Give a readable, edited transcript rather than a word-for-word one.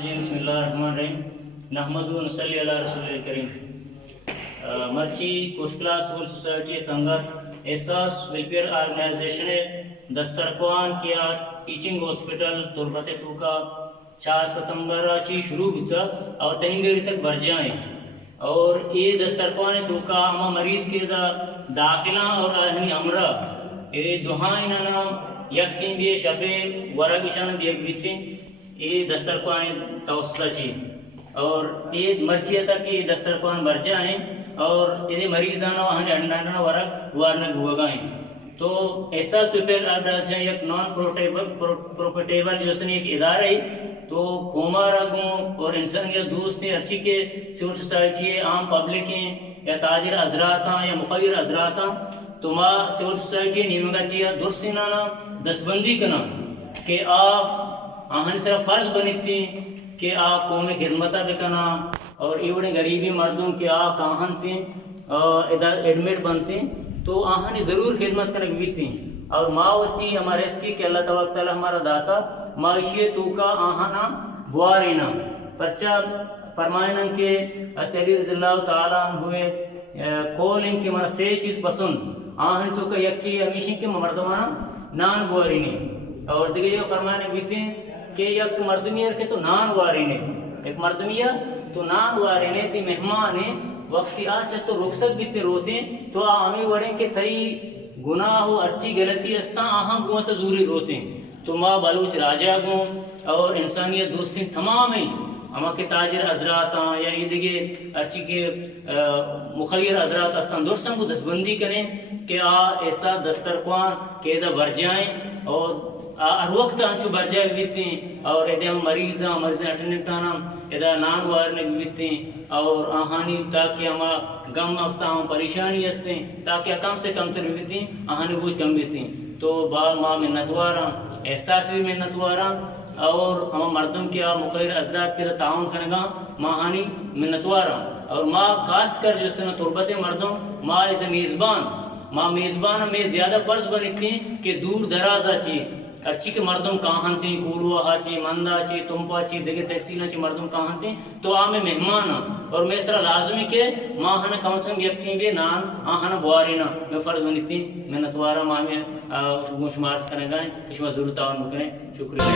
बिस्मिल्लाहिर्रहमानिर्रहीम नहमदु व नसल्ली अला रसूलिल करीम। मर्ची कोशकला सिविल सोसाइटी संगत एहसास वेलफेयर ऑर्गेनाइजेशन दस्तरख्वान किया टीचिंग हॉस्पिटल तुरबत तूका 4 सितंबर ची शुरू होता और 3 देर तक भर जाए और ये दस्तरख्वान तूका अमा मरीज के दाखिला और आहनी अमरा ये दुहाई नाम यकीन भी शबे वरग इशान भी एक बीती ये दस्तरख्वान तवसला ची और ये मर्ची था कि ये दस्तरख्वान भर जाए और ये मरीजाना आहनी अंडाना वरग वारन गुगाएं तो ऐसा सुपर आर्डर है एक नॉन प्रॉफिटेबल जो एक इदारा है तो कोमारागों और इंसान या दोस्त अर्ची के सिविल सोसाइटी आम पब्लिक हैं या ताजिर हजरात या मुखिर हजरात तो माँ सिविल सोसाइटी नीमगा चाहिए दुर्सिना दसबंदी करना कि आप आहन सिर्फ फ़र्ज बनीती कि आप कौमी खिदमत बिकना और इवड़े गरीबी मर्दों के आप कहान थे इधर एडमिट बनते तो आहन ज़रूर खिदमत करने भी थी और माँ होती हमारे इसकी कि अल्लाह तबारक तआला हमारा दाता माशी तो का आहाना वारिना परचा फरमायना के असली रज़ियल्लाहु ताला हुए कौल इनके मना से चीज़ पसंद आहन तो का यकी हमेशा के मर्दमाना नान वारिनी और दिखे जो फरमाने भी थे कि एक मर्दमिया के तो नान वारिने एक मर्दमिया तो नान वारिने ती मेहमान है वक्ती आज तो रुखसत भी ते रोते तो आमी वड़े के तई गुनाह हो अर्ची गलती अस्ता आहा गुआ तो जरूरी रोते तो माँ बलूच राजा गो और इंसानियत दोस्ती तमाम है अमा के ताजिर हजरात या इधगे अर्ची के मुखलिर हजरात अस्तान दोस्तों को दसबंदी करें कि ऐसा दस्तरख्वान के भर जाएं और हर वक्त अंचु भर जाए बीते और यदि हम मरीज अटेंडेंट आना यदा नान वारने बीते और आहानी ताकि हम गम अवस्था हम परेशानी हंसते ताकि कम से कम तर बीती आहानी बुझ कम बीती तो बाल माँ मिन्नतवारा एहसास भी मिन्नतवारा और हम मर्दों के मुखिर हजरात के ताउन करेगा माहानी मिन्नतवारा और माँ खास कर जो है तुरबत मर्दों माँ ऐसे मेज़बान माँ मेज़बान में ज़्यादा पर्स बनी थी कि दूर दराज आची अर्ची के मर्दम कहाँ थे कूड़ुआ हाची मंदाची तुम्पाची दिगे तहसीलाची मर्दम कहाँ थे तो आ में मेहमान और मैं सरा लाजमी के माँ हन कम से कम यक्ति भी नान आहन बुआरीना मैं फर्ज बनी थी मैं नतवारा माँ में शुमार करेगा कुछ जरूर तावन करें शुक्रिया।